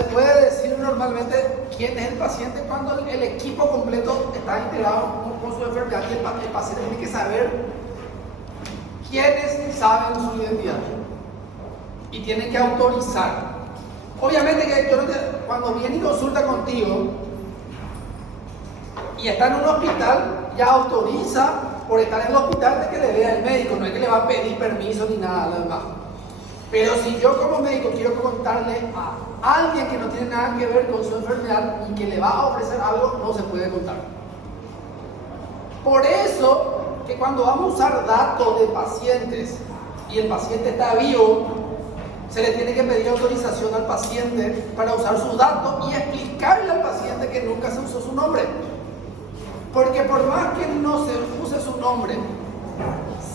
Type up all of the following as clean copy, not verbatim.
se puede decir normalmente quién es el paciente cuando el equipo completo está integrado con su enfermedad y el paciente tiene que saber quiénes saben su identidad y tienen que autorizar. Obviamente que cuando viene y consulta contigo y está en un hospital, ya autoriza por estar en el hospital de que le vea el médico, no es que le va a pedir permiso ni nada más. Pero si yo como médico quiero contarle a alguien que no tiene nada que ver con su enfermedad y que le va a ofrecer algo, no se puede contar. Por eso que cuando vamos a usar datos de pacientes y el paciente está vivo, se le tiene que pedir autorización al paciente para usar sus datos y explicarle al paciente que nunca se usó su nombre. Porque por más que no se use su nombre,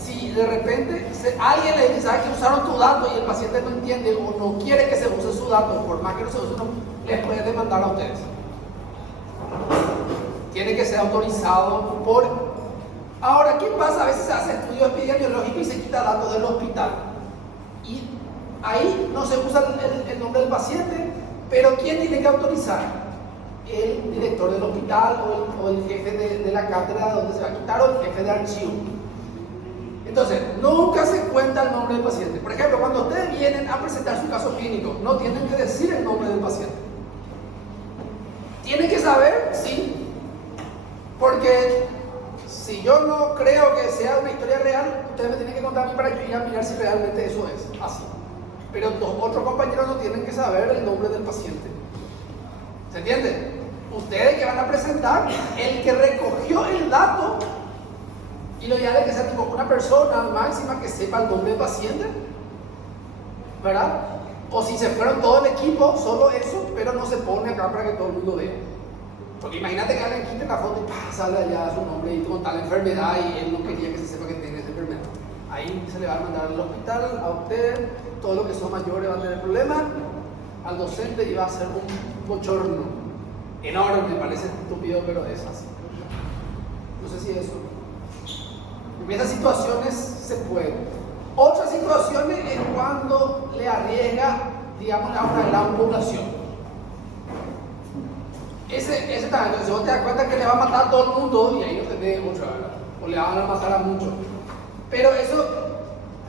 si de repente alguien le dice, ¿sabes que usaron tu dato? Y el paciente no entiende o no quiere que se use su dato, por más que no se use su nombre, les puede demandar a ustedes. Tiene que ser autorizado por... Ahora, ¿qué pasa? A veces se hace estudio epidemiológico y se quita datos del hospital. Y ahí no se usa el nombre del paciente, pero ¿quién tiene que autorizar? El director del hospital o el jefe de la cátedra donde se va a quitar o el jefe de archivo. Entonces, nunca se cuenta el nombre del paciente. Por ejemplo, cuando ustedes vienen a presentar su caso clínico, no tienen que decir el nombre del paciente. Tienen que saber, sí, porque si yo no creo que sea una historia real, ustedes me tienen que contar a mí para yo ir a mirar si realmente eso es así. Pero los otros compañeros no tienen que saber el nombre del paciente. ¿Se entiende? Ustedes que van a presentar, el que recogió el dato, y lo ideal es que sea tipo una persona máxima que sepa el nombre del paciente, ¿verdad? O si se fueron todo el equipo, solo eso, pero no se pone acá para que todo el mundo vea. Porque imagínate que alguien quite la foto y sale allá su nombre y con tal enfermedad y él no quería que se sepa que tiene esa enfermedad. Ahí se le va a mandar al hospital, a usted, todos los que son mayores van a tener problemas, al docente y va a ser un bochorno enorme, parece estúpido, pero es así. No sé si eso. En esas situaciones se puede. Otras situaciones es cuando le arriesga, digamos, a una gran población. Ese también, si vos te das cuenta que le va a matar a todo el mundo, y ahí no tenés otra, ¿verdad? O le van a matar a muchos. Pero eso,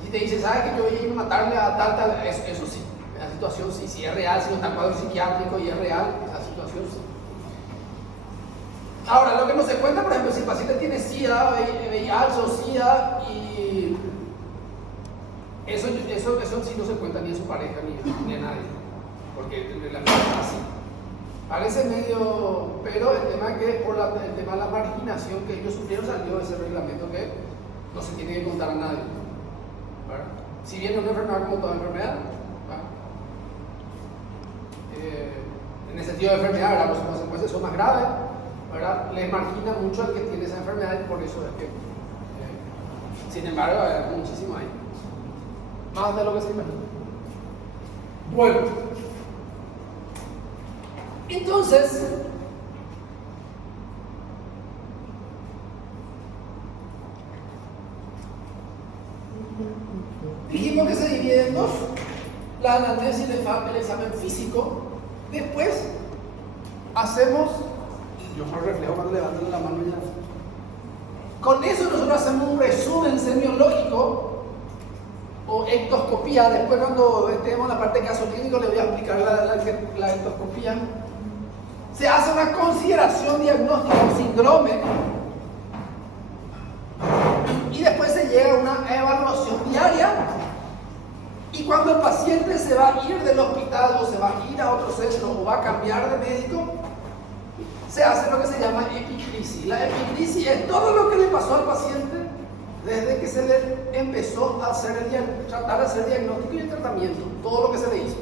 si te dice, ¿sabes que yo voy a ir a matarle a tal? Eso sí. Esa situación sí, si es real, si no está en cuadro psiquiátrico y es real, esa situación sí. Ahora, lo que no se cuenta, por ejemplo, si el paciente tiene SIDA, VIH o SIDA, y eso sí no se cuenta ni a su pareja ni a nadie, porque la vida es así. Parece medio, pero el tema es que por el tema de la marginación que ellos sufrieron salió ese reglamento que no se tiene que contar a nadie, ¿verdad? Si bien no es una enfermedad como toda enfermedad, en el sentido de enfermedad, ¿verdad? Las consecuencias son más graves, ¿verdad? Le margina mucho al que tiene esa enfermedad y por eso es que, sin embargo, hay muchísimo ahí. Más de lo que se imagina. Bueno, entonces, dijimos que se divide en dos: la anamnesis, el examen físico. Después hacemos, yo me reflejo cuando levanto la mano ya. Con eso nosotros hacemos un resumen semiológico o ectoscopía. Después cuando estemos en la parte de caso clínico le voy a explicar la ectoscopía. Se hace una consideración diagnóstica o síndrome y después se llega a una evaluación diaria. Y cuando el paciente se va a ir del hospital o se va a ir a otro centro o va a cambiar de médico, se hace lo que se llama epicrisis. La epicrisis es todo lo que le pasó al paciente desde que se le empezó a tratar de hacer diagnóstico y el tratamiento, todo lo que se le hizo.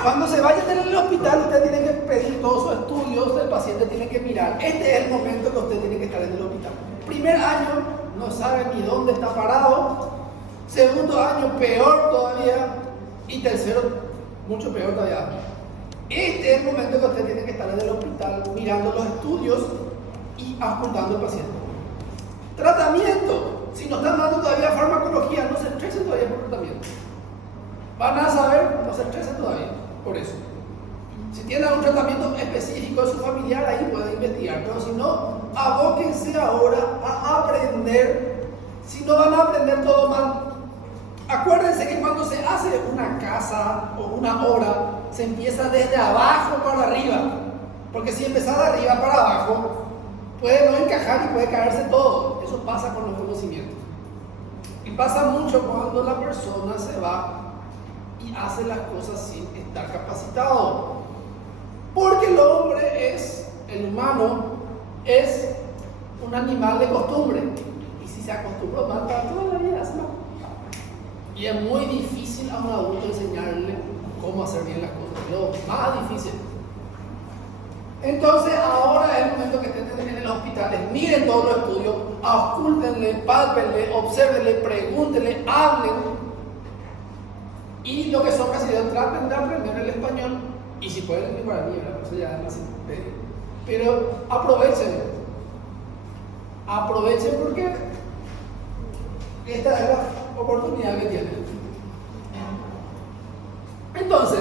Cuando se vaya a tener en el hospital, usted tiene que pedir todos sus estudios, el paciente tiene que mirar. Este es el momento que usted tiene que estar en el hospital. Primer año, no sabe ni dónde está parado. Segundo año, peor todavía. Y tercero, mucho peor todavía. Este es el momento que usted tiene que estar en el hospital mirando los estudios y auscultando al paciente. Tratamiento. Si no están dando todavía farmacología, no se estresen todavía por tratamiento. Van a saber, no se estresen todavía por eso. específico de su familiar, ahí puede investigar. Pero si no, abóquense ahora a aprender. Si no van a aprender todo mal. Acuérdense que cuando se hace una casa o una obra, se empieza desde abajo para arriba. Porque si empezás de arriba para abajo, puede no encajar y puede caerse todo. Eso pasa con los conocimientos. Y pasa mucho cuando la persona se va y hace las cosas sin estar capacitado. Porque el humano, es un animal de costumbre. Y si se acostumbró mal para toda la vida, ¿no? Y es muy difícil a un adulto enseñarle cómo hacer bien las cosas. Lo más difícil. Entonces ahora es el momento que estén en los hospitales, miren todos los estudios, auscúltenle, pálpenle, obsérvenle, pregúntenle, hablen. Y lo que son brasileños, traten de aprender el español. Y si pueden ir para mí, ¿verdad? Eso ya es más impedir. Pero aprovechen. Aprovechen porque esta es la oportunidad que tienen. Entonces,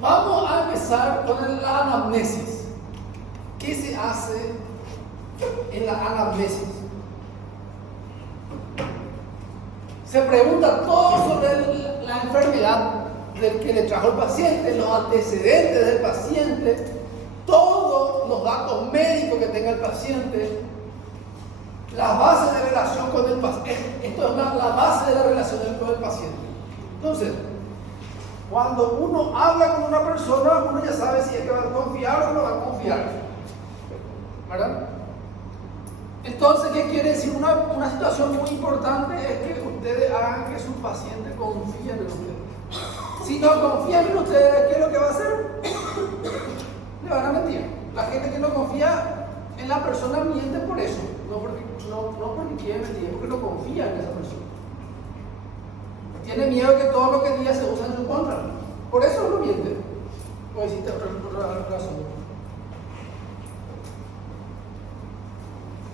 vamos a empezar con la anamnesis. ¿Qué se hace en la anamnesis? Se pregunta todo sobre la enfermedad del que le trajo el paciente, los antecedentes del paciente, todos los datos médicos que tenga el paciente, las bases de relación con el paciente. Esto es la base de la relación con el paciente. Entonces, cuando uno habla con una persona, uno ya sabe si es que va a confiar o no va a confiar. ¿Verdad? Entonces, ¿qué quiere decir? Una situación muy importante es que ustedes hagan que su paciente confíe en ustedes. Si no confían en ustedes, ¿qué es lo que va a hacer? Le van a mentir. La gente que no confía en la persona miente por eso. No porque quiere mentir, porque no confía en esa persona. Tiene miedo que todo lo que diga se use en su contra. Por eso no miente. O existe otra razón.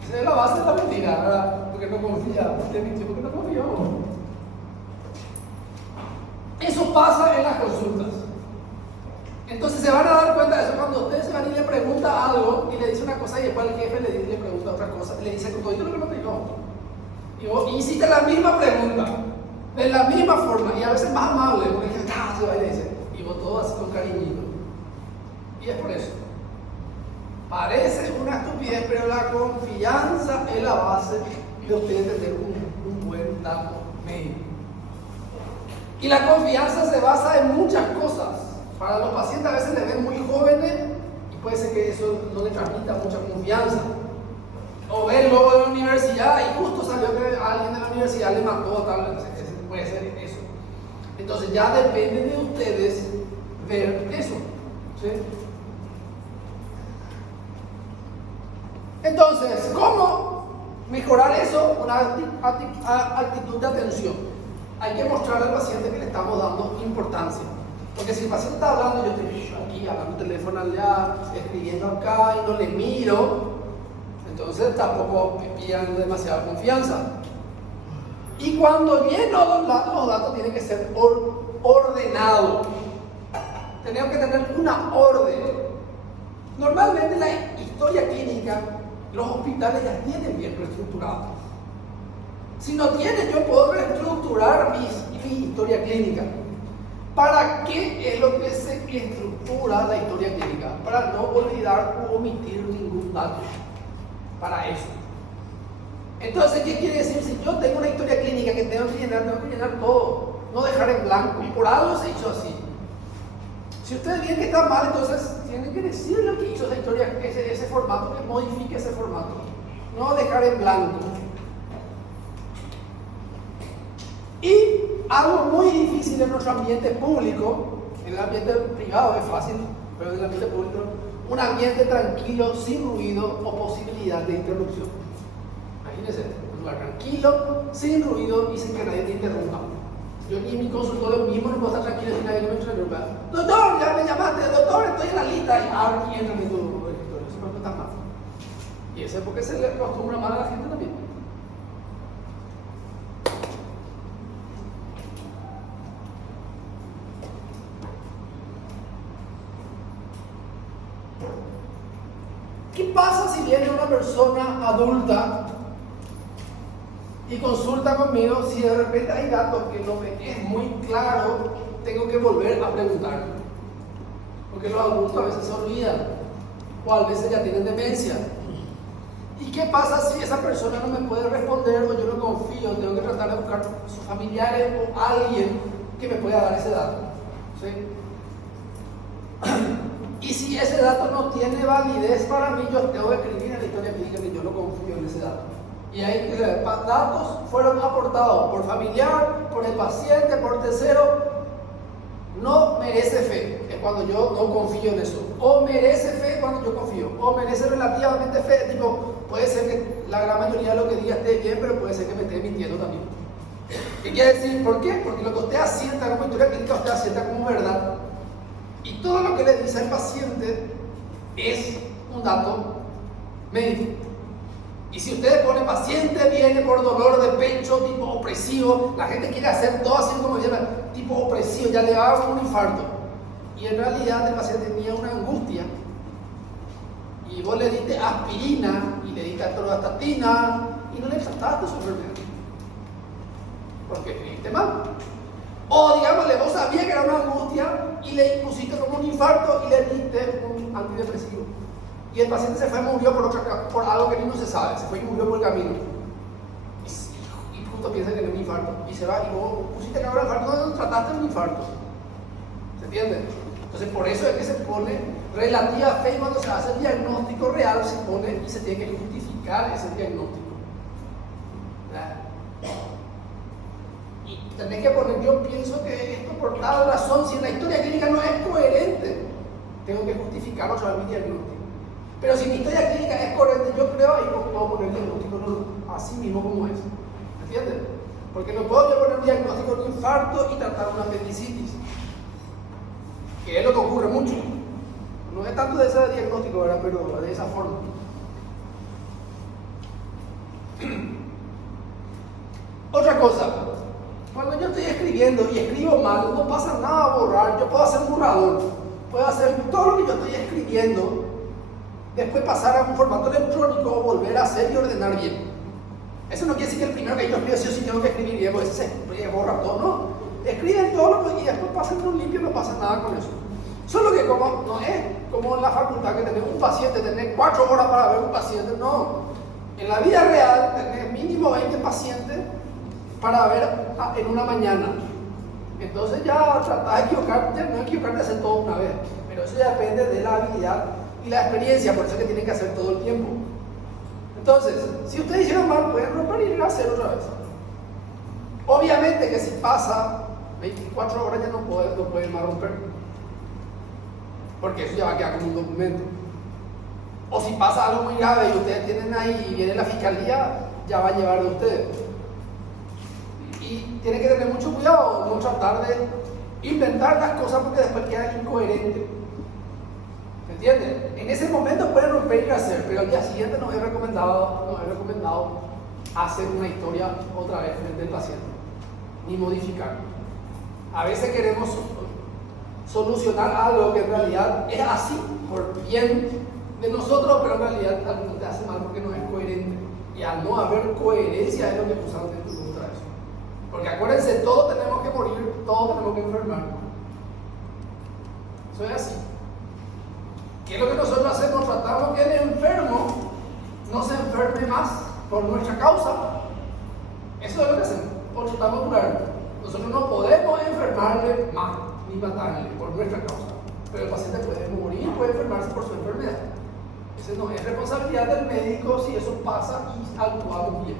Esa es la base de la mentira, ¿verdad? Porque no confía. Usted mintió porque no confió. Eso pasa en las consultas. Entonces se van a dar cuenta de eso cuando ustedes se van y le pregunta algo y le dice una cosa y después el jefe le pregunta otra cosa y le dice con todo lo que no te dijo. Y hiciste la misma pregunta, de la misma forma y a veces más amable, porque se va y le dice, y vos todo así con cariñito. Y es por eso. Parece una estupidez, pero la confianza es la base de ustedes tener un buen dato médico. Y la confianza se basa en muchas cosas. Para los pacientes a veces les ven muy jóvenes y puede ser que eso no les transmita mucha confianza. O ven luego de la universidad y justo salió que alguien de la universidad le mató tal, puede ser eso. Entonces ya depende de ustedes ver eso. ¿Sí? Entonces, ¿cómo mejorar eso? Una actitud de atención. Hay que mostrar al paciente que le estamos dando importancia. Porque si el paciente está hablando, yo estoy aquí hablando teléfono allá, escribiendo acá y no le miro, entonces tampoco me pillan demasiada confianza. Y cuando lleno los datos tienen que ser ordenados. Tenemos que tener una orden. Normalmente la historia clínica, los hospitales ya tienen bien reestructurados. Si no tienen, yo puedo reestructurar mi historia clínica. ¿Para qué es lo que se estructura la historia clínica? Para no olvidar u omitir ningún dato. Para eso. Entonces, ¿qué quiere decir? Si yo tengo una historia clínica que tengo que llenar todo. No dejar en blanco. Y por algo se hizo así. Si ustedes ven que está mal, entonces tienen que decir lo que hizo esa historia, ese formato, que modifique ese formato. No dejar en blanco. Y algo muy difícil en nuestro ambiente público, en el ambiente privado es fácil, pero en el ambiente público, un ambiente tranquilo, sin ruido o posibilidad de interrupción. Imagínense, un lugar tranquilo, sin ruido y sin que nadie te interrumpa. Yo ni en mi consultorio mismo no puedo estar tranquilo sin nadie me interrumpa. Doctor, ya me llamaste, doctor, estoy en la lista y abro y entro en tu escritorio. Eso no está mal. Y eso es porque se le acostumbra mal a la gente también. persona adulta y consulta conmigo, si de repente hay datos que no me es muy claro, tengo que volver a preguntar. Porque los adultos a veces se olvidan, o a veces ya tienen demencia. ¿Y qué pasa si esa persona no me puede responder o yo no confío? Tengo que tratar de buscar sus familiares o alguien que me pueda dar ese dato. ¿Sí? Y si ese dato no tiene validez para mí, yo tengo que escribir en la historia clínica que yo no confío en ese dato. Y ahí datos fueron aportados por familiar, por el paciente, por tercero. No merece fe, es cuando yo no confío en eso. O merece fe cuando yo confío. O merece relativamente fe, tipo, puede ser que la gran mayoría de lo que diga esté bien, pero puede ser que me esté mintiendo también. ¿Qué quiere decir? ¿Por qué? Porque lo que usted asienta como historia clínica, usted asienta como verdad. Y todo lo que le dice al paciente es un dato médico. Y si usted pone paciente viene por dolor de pecho tipo opresivo, la gente quiere hacer todo así como llama, tipo opresivo, ya le da un infarto. Y en realidad el paciente tenía una angustia. Y vos le diste aspirina y le diste atorvastatina y no le trataste su enfermedad. Porque escribiste mal. O digámosle, vos sabías que era una angustia y le pusiste como un infarto y le diste un antidepresivo. Y el paciente se fue y murió por algo que ni no se sabe, se fue y murió por el camino. Y justo piensa que era un infarto. Y se va y vos pusiste que era un infarto, no trataste un infarto. ¿Se entiende? Entonces por eso es que se pone relativa fe y cuando se hace el diagnóstico real se pone y se tiene que justificar ese diagnóstico. ¿Verdad? Y tenés que poner, yo pienso que esto por tal razón, si en la historia clínica no es coherente, tengo que justificarlo sobre mi diagnóstico. Pero si mi historia clínica es coherente, yo creo, ahí puedo poner el diagnóstico así mismo como es. ¿Entiendes? Porque no puedo yo poner un diagnóstico de un infarto y tratar una apendicitis. Que es lo que ocurre mucho. No es tanto de ese diagnóstico, ¿verdad? Pero de esa forma. Otra cosa. Cuando yo estoy escribiendo y escribo mal, no pasa nada a borrar. Yo puedo hacer un borrador. Puedo hacer todo lo que yo estoy escribiendo. Después pasar a un formato electrónico o volver a hacer y ordenar bien. Eso no quiere decir que el primero que yo escribo sí tengo que escribir bien, porque ese se borra todo, no. Escriben todo lo que y después pasan por un limpio, no pasa nada con eso. Solo que como no es como en la facultad que tenés un paciente, tenés 4 horas para ver un paciente, no. En la vida real tenés mínimo 20 pacientes para ver en una mañana. Entonces ya tratás de equivocarte, no equivocarte de hacer todo una vez, pero eso ya depende de la habilidad y la experiencia, por eso es que tienen que hacer todo el tiempo. Entonces, si ustedes hicieron mal, pueden romper y ir a hacer otra vez. Obviamente que si pasa 24 horas ya no pueden más romper, porque eso ya va a quedar como un documento. O si pasa algo muy grave y ustedes tienen ahí y viene la fiscalía, ya va a llevar de ustedes. Y tienen que tener mucho cuidado, no tratar de inventar las cosas porque después queda incoherente. ¿Entienden? En ese momento pueden romper y hacer, pero al día siguiente nos he recomendado hacer una historia otra vez frente al paciente, ni modificar. A veces queremos solucionar algo que en realidad es así, por bien de nosotros, pero en realidad algunos te hace mal porque no es coherente. Y al no haber coherencia es lo que usamos en contra de eso. Porque acuérdense, todos tenemos que morir, todos tenemos que enfermar. Eso es así. ¿Qué es lo que nosotros hacemos? Tratamos que el enfermo no se enferme más por nuestra causa. Eso es lo que hacemos. O tratamos de curarlo. Nosotros no podemos enfermarle más ni matarle por nuestra causa. Pero el paciente puede morir, puede enfermarse por su enfermedad. Esa no es responsabilidad del médico si eso pasa y actuamos bien.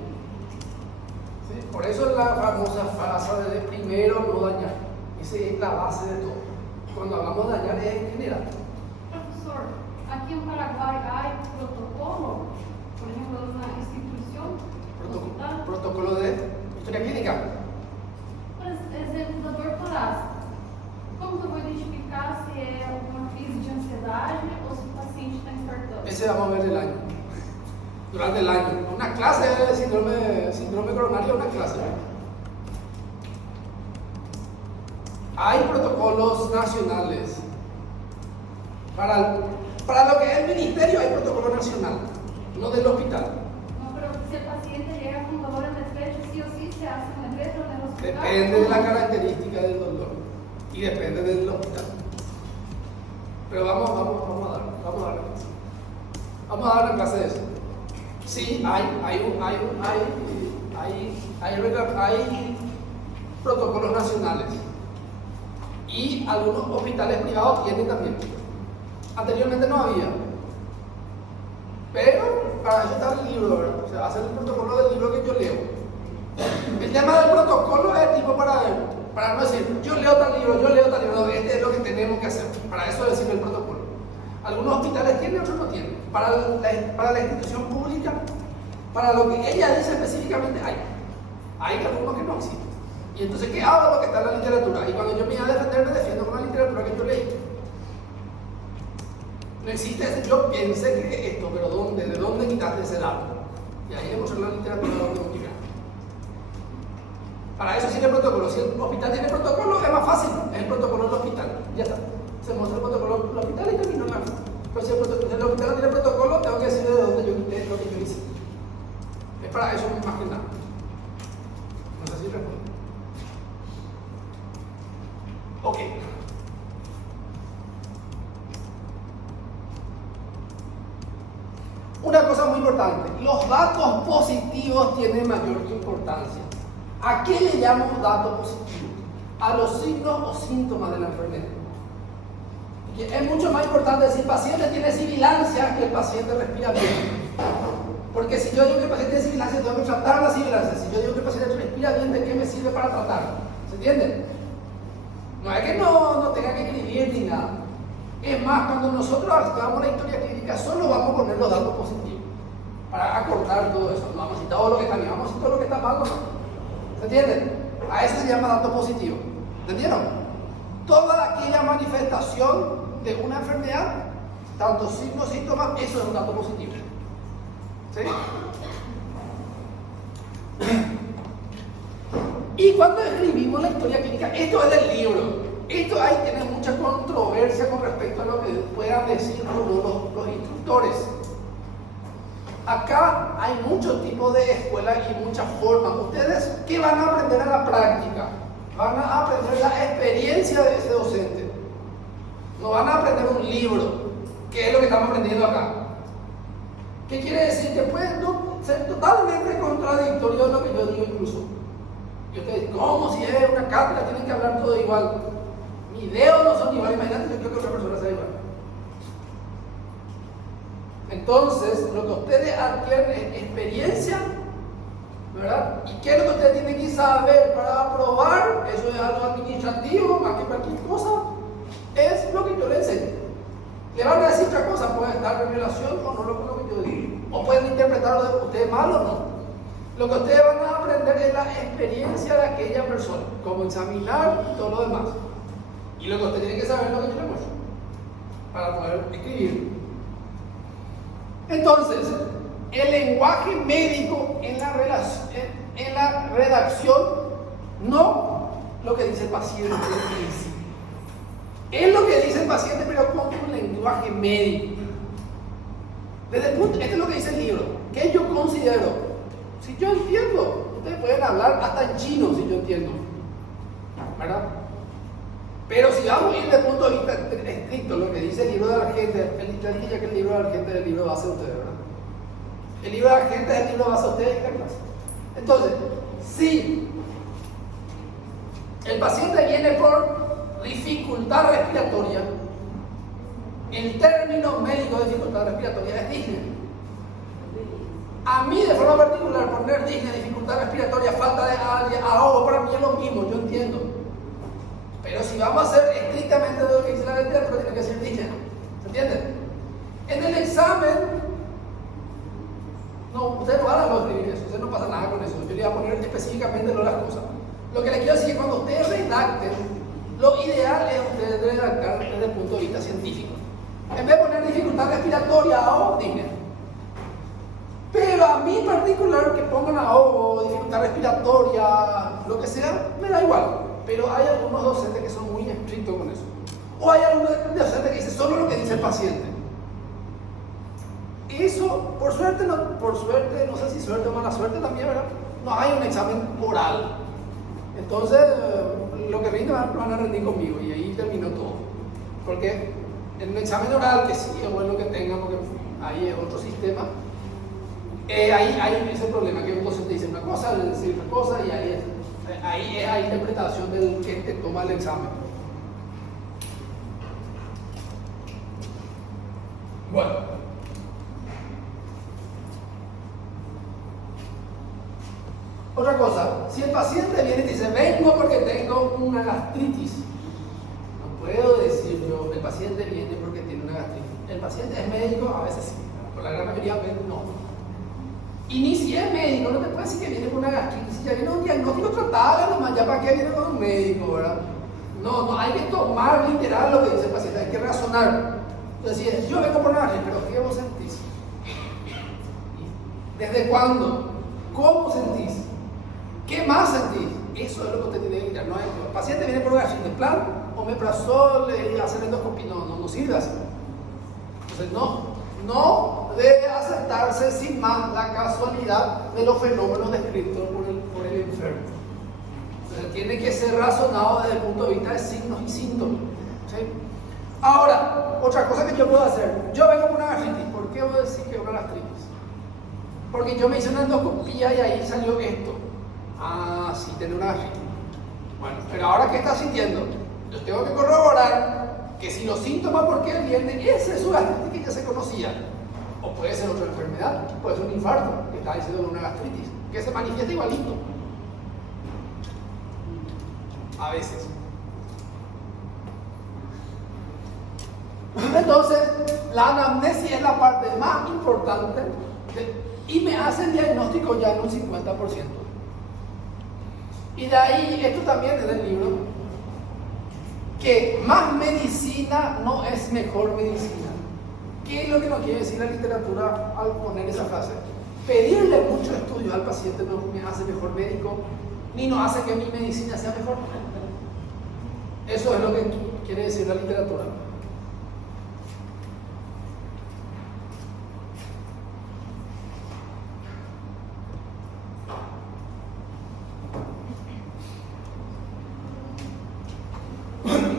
¿Sí? Por eso es la famosa frase de primero no dañar. Esa es la base de todo. Cuando hablamos de dañar es en general. Profesor, aquí en Paraguay hay protocolo, por ejemplo, de una institución hospital. Protocolo de historia clínica. Por exemplo, da dor torácica. Como que eu vou identificar se é uma crise de ansiedade ou se o paciente está infartando? Ese vamos a ver el año. Durante el año. Una clase de síndrome coronario, una clase. Hay protocolos nacionales. Para lo que es el ministerio hay protocolo nacional. no del hospital. No, pero si el paciente llega con dolor en el pecho, sí o sí se hace un electro en el hospital. Depende de la característica del dolor y depende del hospital. Pero vamos a dar la clase. Vamos a dar la clase de eso. Sí, hay protocolos nacionales y algunos hospitales privados tienen también. Anteriormente no había, pero para eso está el libro, ¿verdad? O sea, hacer el protocolo del libro que yo leo. El tema del protocolo es tipo para no decir, yo leo tal libro, no, este es lo que tenemos que hacer. Para eso decir el protocolo. Algunos hospitales tienen, otros no tienen. Para la institución pública, para lo que ella dice específicamente, hay algunos que no existen. Y entonces, ¿qué hago? Lo que está en la literatura. Y cuando yo me voy a defender, me defiendo con la literatura que yo leí. No existe ese, yo pensé que esto, pero ¿de dónde quitaste ese dato? Y ahí le muestro la literatura donde no llega. Para eso sirve el protocolo. Si el hospital tiene protocolo, es más fácil. Es el protocolo del hospital. Ya está. Se muestra el protocolo del hospital y terminó la cosa. Pero si el hospital no tiene protocolo, tengo que decir de dónde yo quité lo que yo hice. Es para eso más que nada. No sé si respondo. Ok. Una cosa muy importante, los datos positivos tienen mayor importancia. ¿A qué le llamo datos positivos? A los signos o síntomas de la enfermedad. Y es mucho más importante decir, el paciente tiene sibilancia que el paciente respira bien. Porque si yo digo que el paciente tiene sibilancia, tengo que tratar la sibilancia. Si yo digo que el paciente respira bien, ¿de qué me sirve para tratarlo? ¿Se entiende? No es que no tenga que escribir ni nada. Es más, cuando nosotros hagamos la historia clínica, solo vamos a poner los datos positivos para acortar todo eso. No vamos a decir todo lo que está bien, vamos a decir todo lo que está mal. ¿No? ¿Se entiende? A eso se llama dato positivo. ¿Entendieron? Toda aquella manifestación de una enfermedad, tanto signos, síntomas, eso es un dato positivo. ¿Sí? Y cuando escribimos la historia clínica, esto es del libro. Esto ahí tiene mucha controversia con respecto a lo que puedan decir los instructores. Acá hay muchos tipos de escuelas y muchas formas. ¿Ustedes qué van a aprender en la práctica? Van a aprender la experiencia de ese docente. No van a aprender un libro, que es lo que estamos aprendiendo acá. ¿Qué quiere decir? Que puede ser totalmente contradictorio de lo que yo digo incluso. Y ustedes, ¿cómo? Si es una cátedra tienen que hablar todo igual. Mis ideas no son iguales, imagínate, yo creo que otra persona sea igual. Entonces, lo que ustedes adquieren es experiencia, ¿verdad? ¿Y qué es lo que ustedes tienen que saber para aprobar? Eso es algo administrativo, más que cualquier cosa. Es lo que yo les enseño. Le van a decir otra cosa, puede estar en relación o no con lo que yo digo. O pueden interpretarlo de ustedes mal o no. Lo que ustedes van a aprender es la experiencia de aquella persona, cómo examinar y todo lo demás. Y lo que ustedes tienen que saber es lo que yo les muestro, para poder escribir. Entonces, el lenguaje médico en la redacción, no lo que dice el paciente en sí. Es lo que dice el paciente, pero con un lenguaje médico. Desde el punto, esto es lo que dice el libro. ¿Qué yo considero? Si yo entiendo, ustedes pueden hablar hasta en chino si yo entiendo, ¿verdad? Pero si vamos a ir desde el punto de vista estricto, lo que dice el libro de Argente, ya dije ya que el libro de Argente es el libro base de ustedes, ¿verdad? El libro de Argente es el libro base de ustedes y la clase. Entonces, si el paciente viene por dificultad respiratoria, el término médico de dificultad respiratoria es disnea. A mí, de forma particular, poner disnea, dificultad respiratoria, falta de aire, ahogo, para mí es lo mismo, yo entiendo. Pero si vamos a hacer estrictamente de lo que dice la literatura, tiene que ser disnea. ¿Se entiende? En el examen, no, ustedes no van a escribir eso, ustedes no pasa nada con eso. Yo le voy a poner específicamente las cosas. Lo que les quiero decir es que cuando ustedes redacten, lo ideal es ustedes redactar desde el punto de vista científico. En vez de poner dificultad respiratoria o disnea. Pero a mí en particular que pongan ahogo, dificultad respiratoria, lo que sea, me da igual. Pero hay algunos docentes que son muy estrictos con eso. O hay algunos docentes que dicen solo lo que dice el paciente. Y eso, por suerte, no sé si suerte o mala suerte también, ¿verdad? No hay un examen oral. Entonces, lo que rinde van a rendir conmigo y ahí terminó todo. Porque en un examen oral, que sí es bueno que tengan, porque ahí es otro sistema, ahí hay ese problema, que un docente dice una cosa, le dice otra cosa, y ahí es la interpretación del que te toma el examen. Bueno. Otra cosa, si el paciente viene y dice, vengo porque tengo una gastritis, no puedo decir yo, el paciente viene porque tiene una gastritis. El paciente es médico, a veces sí, por la gran mayoría no. Y ni si es médico, no te puede decir que viene con una gastritis. Si ya viene un diagnóstico tratado, nomás, ya para qué viene con un médico, ¿verdad? No hay que tomar literal lo que dice el paciente, hay que razonar. Entonces, yo vengo por una gastritis, pero ¿qué vos sentís? ¿Desde cuándo? ¿Cómo sentís? ¿Qué más sentís? Eso es lo que usted tiene que indicar. No, el paciente viene por una gastritis, plan, omeprazol y hacer endoscopia, no sirve así. Entonces, no debe aceptarse sin más la casualidad de los fenómenos descritos por el enfermo. Entonces, tiene que ser razonado desde el punto de vista de signos y síntomas. ¿Sí? Ahora, otra cosa que yo puedo hacer, yo vengo con una gastritis. ¿Por qué voy a decir que es una gastritis? Porque yo me hice una endoscopia y ahí salió esto. Ah, sí, tiene una gastritis. Bueno, pero ahora, ¿qué está sintiendo? Yo tengo que corroborar que si los síntomas, ¿por qué vienen? Esa es su gastritis que ya se conocía. O puede ser otra enfermedad, puede ser un infarto, que está diciendo una gastritis, que se manifiesta igualito. A veces. Entonces, la anamnesis es la parte más importante y me hacen diagnóstico ya en un 50%. Y de ahí, esto también es del libro, que más medicina no es mejor medicina. ¿Qué es lo que nos quiere decir la literatura al poner esa frase? Pedirle mucho estudio al paciente no me hace mejor médico, ni nos hace que mi medicina sea mejor. Eso es lo que quiere decir la literatura.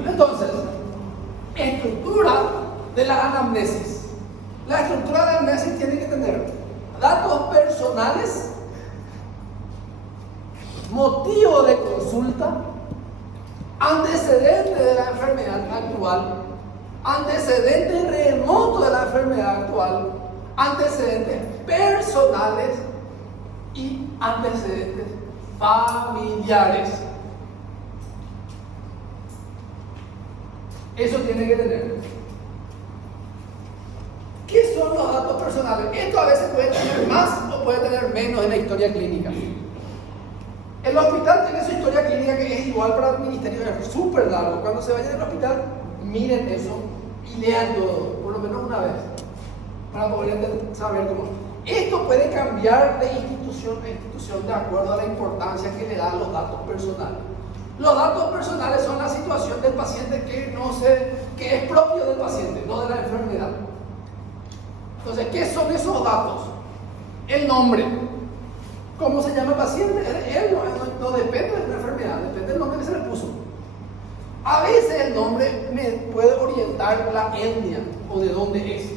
Entonces, estructura de la anamnesis. La estructura de la anamnesis tiene que tener datos personales, motivo de consulta, antecedentes de la enfermedad actual, antecedentes remotos de la enfermedad actual, antecedentes personales y antecedentes familiares. Eso tiene que tener. ¿Qué son los datos personales? Esto a veces puede tener más o puede tener menos en la historia clínica. El hospital tiene su historia clínica que es igual para el ministerio, es súper largo. Cuando se vayan al hospital, miren eso y lean todo, por lo menos una vez, para poder saber cómo. Esto puede cambiar de institución a institución de acuerdo a la importancia que le dan los datos personales. Los datos personales son la situación del paciente que es propio del paciente, no de la enfermedad. Entonces, ¿qué son esos datos? El nombre. ¿Cómo se llama el paciente? Él no depende de la enfermedad, depende del nombre que se le puso. A veces el nombre me puede orientar la etnia o de dónde es.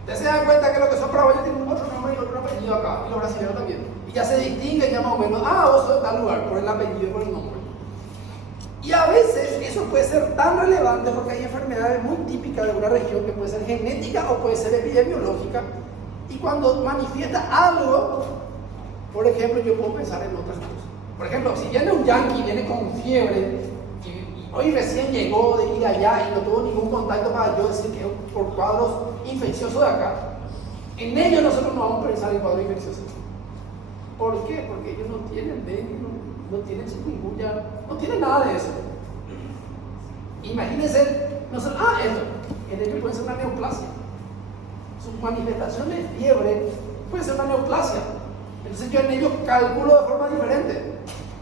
Ustedes se dan cuenta que los que son paraguayos tienen otro nombre y otro apellido acá, y los brasileños también. Y ya se distingue ya más o menos, vos sos de tal lugar, por el apellido y por el nombre. Y a veces eso puede ser tan relevante porque hay enfermedades muy típicas de una región que puede ser genética o puede ser epidemiológica. Y cuando manifiesta algo, por ejemplo, yo puedo pensar en otras cosas. Por ejemplo, si viene un yanqui, viene con fiebre, y hoy recién llegó de ir allá y no tuvo ningún contacto para yo decir que es por cuadros infecciosos de acá, en ellos nosotros no vamos a pensar en cuadros infecciosos. ¿Por qué? Porque ellos no tienen dengue, no tienen chikungunya, no tienen nada de eso. Imagínense, esto, en ellos puede ser una neoplasia. Su manifestación de fiebre puede ser una neoplasia. Entonces yo en ellos calculo de forma diferente.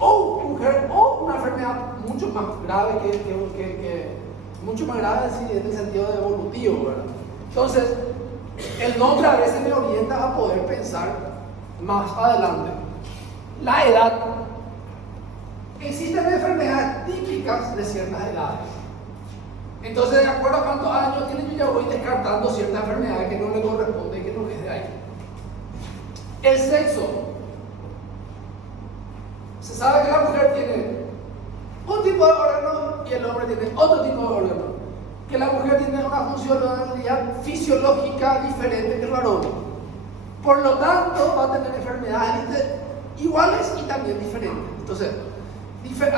O una enfermedad mucho más grave mucho más grave en el sentido de evolutivo, ¿verdad? Entonces, El nombre a veces me orienta a poder pensar más adelante. La edad. Existen enfermedades típicas de ciertas edades. Entonces, de acuerdo a cuántos años tiene, yo ya voy descartando ciertas enfermedades que no le corresponden y que no es de ahí. El sexo. Se sabe que la mujer tiene un tipo de órgano y el hombre tiene otro tipo de órgano. Que la mujer tiene una funcionalidad fisiológica diferente que el varón. Por lo tanto, va a tener enfermedades iguales y también diferentes. Entonces,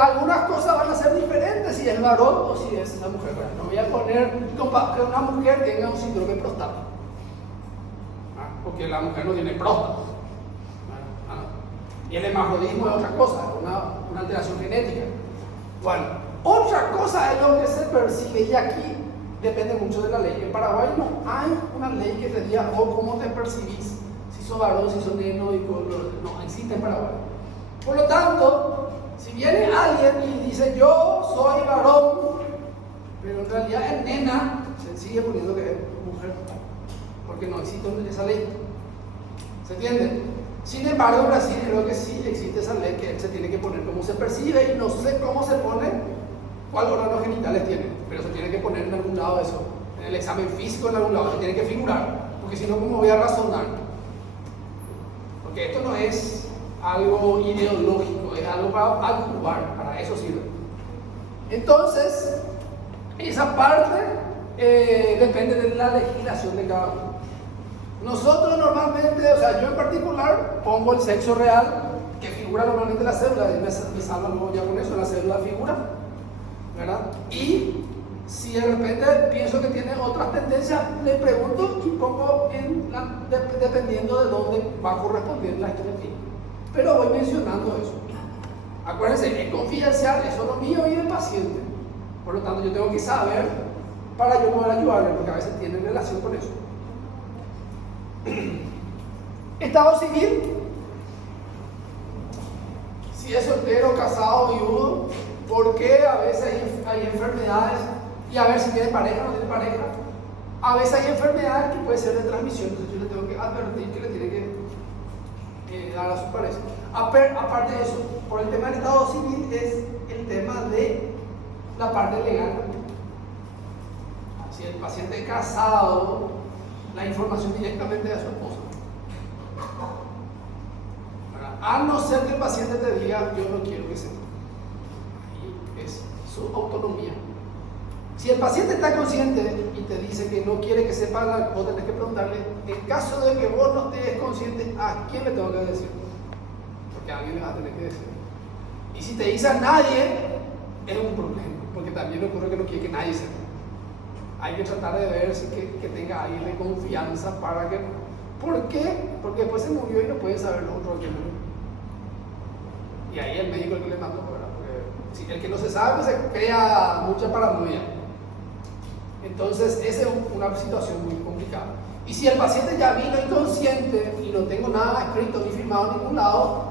algunas cosas van a ser diferentes si es varón o si es la mujer. Bueno, no voy a poner que una mujer tenga un síndrome prostático, porque la mujer no tiene próstata. Y el hemafrodismo es otra cosa, una alteración genética. Bueno, otra cosa es lo que se percibe, y aquí depende mucho de la ley. En Paraguay no hay una ley que te diga, cómo te percibís, si sos varón, si sos neno, no existe en Paraguay. Por lo tanto, si viene alguien y dice, yo soy varón, pero en realidad es nena, se sigue poniendo que es mujer, porque no existe esa ley. ¿Se entiende? Sin embargo, en Brasil creo que sí existe esa ley, que él se tiene que poner como se percibe, y no sé cómo se pone, cuál órganos genitales tiene, pero se tiene que poner en algún lado eso, en el examen físico en algún lado, se tiene que figurar, porque si no, ¿cómo voy a razonar? Porque esto no es algo ideológico, es algo para actuar, para eso sirve. Entonces, esa parte depende de la legislación de cada uno. Nosotros normalmente, o sea, yo en particular pongo el sexo real, que figura normalmente en la cédula, y me salva luego ya con eso, en la cédula figura, ¿verdad? Y si de repente pienso que tiene otras tendencias, le pregunto y pongo dependiendo de dónde va a corresponder la historia clínica. Pero voy mencionando eso. Acuérdense, es confidencial, es solo mío y del paciente. Por lo tanto, yo tengo que saber para yo poder ayudarle, porque a veces tiene relación con eso. Estado civil. Si es soltero, casado, viudo, ¿por qué a veces hay enfermedades? Y a ver si tiene pareja o no tiene pareja. A veces hay enfermedades que pueden ser de transmisión, entonces yo le tengo que advertir que le tiene que dar a su pareja. Aparte de eso, por el tema del estado civil es el tema de la parte legal. Si el paciente es casado, la información directamente de su esposa. A no ser que el paciente te diga, yo no quiero que sepa. Ahí es su autonomía. Si el paciente está consciente y te dice que no quiere que sepa, vos tenés que preguntarle, en caso de que vos no estés consciente, ¿a quién le tengo que decir? Porque a alguien le vas a tener que decir. Y si te dice a nadie, es un problema, porque también ocurre que no quiere que nadie sepa. Hay que tratar de ver si que tenga alguien de confianza para que... ¿Por qué? Porque después se murió y no puede saber lo otro que murió. Y ahí el médico el que le mató, ¿verdad? Porque si el que no se sabe, pues se crea mucha paranoia. Entonces, esa es una situación muy complicada. Y si el paciente ya vino inconsciente y no tengo nada escrito ni firmado en ningún lado,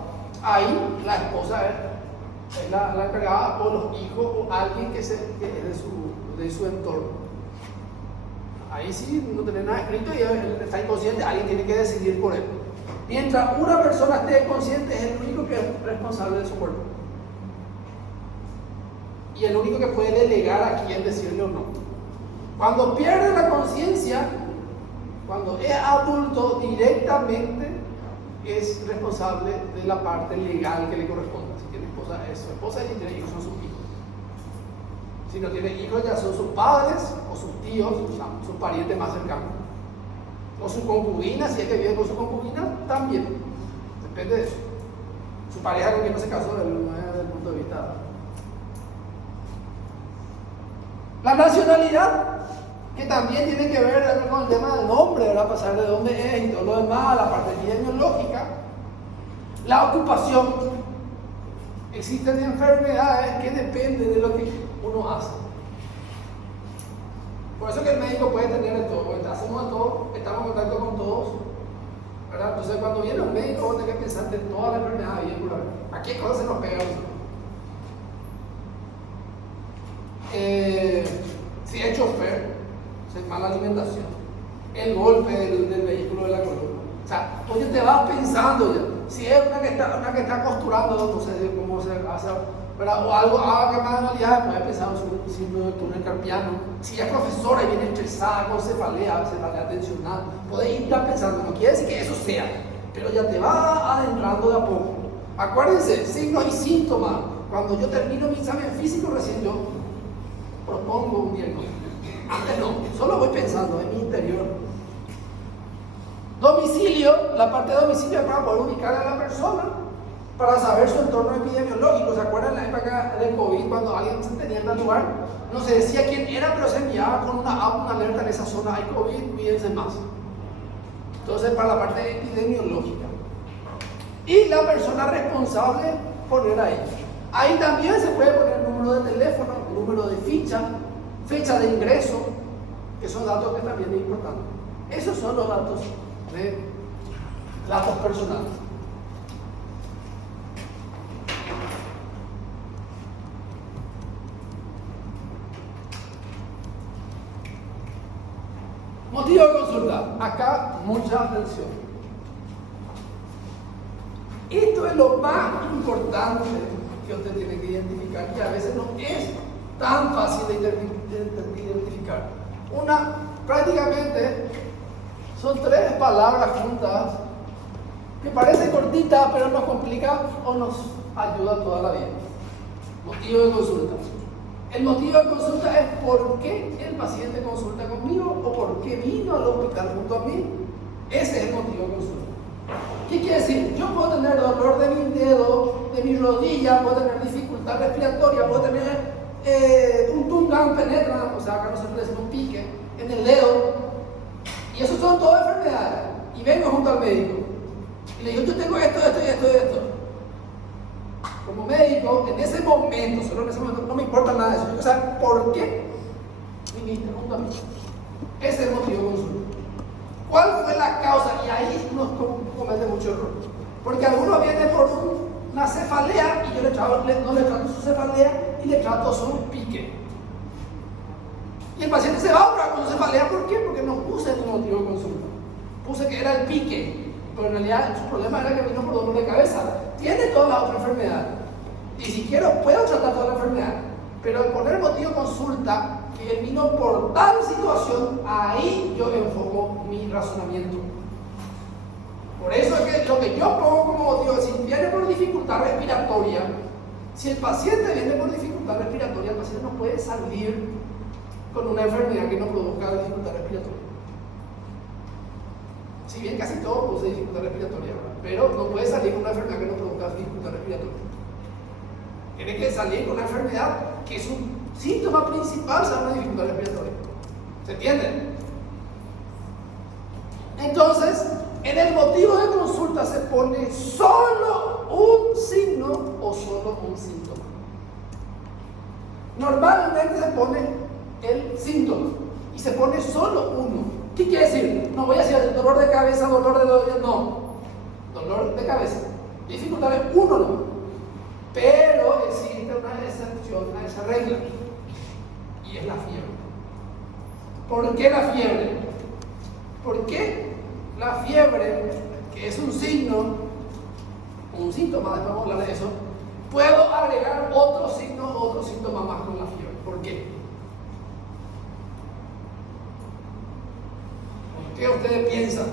ahí la esposa es la encargada, o los hijos, o alguien que es de su entorno. Ahí sí no tiene nada escrito y él está inconsciente, alguien tiene que decidir por él. Mientras una persona esté consciente, es el único que es responsable de su cuerpo. Y el único que puede delegar a quién decirle o no. Cuando pierde la conciencia, cuando es adulto, directamente es responsable de la parte legal que le corresponde. Si tiene esposa, es su esposa, y si tiene hijos, son sus hijos. Si no tiene hijos, ya son sus padres o sus tíos, sus parientes más cercanos. O su concubina, si es que vive con su concubina, también. Depende de eso. Su pareja con quien no se casó, desde el punto de vista. La nacionalidad, que también tiene que ver con el tema del nombre, ¿verdad? Pasar de dónde es y todo lo demás, la parte epidemiológica. La ocupación. Existen enfermedades que dependen de lo que uno hace. Por eso que el médico puede tener de todo, porque hacemos de todo, estamos en contacto con todos, ¿verdad? Entonces cuando viene un médico, vos tenés que pensar en todas las enfermedades bien claras. ¿A qué cosas se nos pega eso? Si es chofer, es mala alimentación. el golpe del vehículo de la columna. O sea, oye, te vas pensando ya. Si es una que está costurando, no sé cómo se hace, ¿verdad? O algo que más manualidades, puedes pensar en su síndrome del túnel carpiano. Si es profesora y viene estresada, con cefalea tensionada, podés ir ya pensando. No quiere decir que eso sea, pero ya te va adentrando de a poco. Acuérdense, signos y síntomas. Cuando yo termino mi examen físico, recién yo propongo un diagnóstico. Antes no, solo voy pensando en mi interior. Domicilio, la parte de domicilio es para poder ubicar a la persona, para saber su entorno epidemiológico. ¿Se acuerdan la época del COVID cuando alguien se tenía en el lugar? No se decía quién era, pero se enviaba con una app, una alerta en esa zona, hay COVID, cuídense más. Entonces, para la parte epidemiológica. Y la persona responsable, poner ahí. Ahí también se puede poner número de teléfono, número de ficha, fecha de ingreso, que son datos que también es importante. Esos son los datos personales. Motivo de consulta. Acá mucha atención. Esto es lo más importante que usted tiene que identificar, que a veces no es tan fácil de identificar. Prácticamente son 3 palabras juntas que parecen cortitas, pero nos complica o nos ayuda toda la vida. Motivo de consulta. El motivo de consulta es por qué el paciente consulta conmigo o por qué vino al hospital junto a mí. Ese es el motivo de consulta. ¿Qué quiere decir? Yo puedo tener dolor de mi dedo, de mi rodilla, puedo tener dificultad respiratoria, puedo tener un tungan penetra, o sea, acá nosotros decimos un pique, en el dedo. Y eso son todas enfermedades. Y vengo junto al médico. Y le digo, yo tengo esto. Como médico, en ese momento, solo en ese momento, no me importa nada de eso. Yo quiero saber por qué viniste junto a mí. Ese es el motivo de consulta. ¿Cuál fue la causa? Y ahí nos comete mucho error. Porque algunos vienen por una cefalea y yo no le trato su cefalea y le trato su pique. Y el paciente se va a operar con cefalea. ¿Por qué? Porque no puse el motivo de consulta. Puse que era el pique. Pero en realidad su problema era que vino por dolor de cabeza. Tiene toda la otra enfermedad. Y si quiero, puedo tratar toda la enfermedad. Pero al poner motivo de consulta, que él vino por tal situación, ahí yo enfoco mi razonamiento. Por eso es que lo que yo pongo como motivo es: si viene por dificultad respiratoria, si el paciente viene por dificultad respiratoria, el paciente no puede salir con una enfermedad que no produzca dificultad respiratoria. Si bien casi todo produce dificultad respiratoria, pero no puede salir con una enfermedad que no produzca dificultad respiratoria. Tiene que salir con una enfermedad que es un síntoma principal, sea una dificultad respiratoria. ¿Se entiende? Entonces, en el motivo de consulta se pone solo un signo o solo un síntoma. Normalmente se pone el síntoma y se pone solo uno. ¿Qué quiere decir? No voy a decir dolor de cabeza, dolor de rodilla, no. Dolor de cabeza. Dificultades, uno no. Pero existe una excepción a esa regla. Y es la fiebre. ¿Por qué la fiebre? Porque la fiebre, que es un signo, un síntoma, después vamos a hablar de eso, puedo agregar otro signo, otro síntoma más con la fiebre. ¿Por qué? ¿Qué ustedes piensan?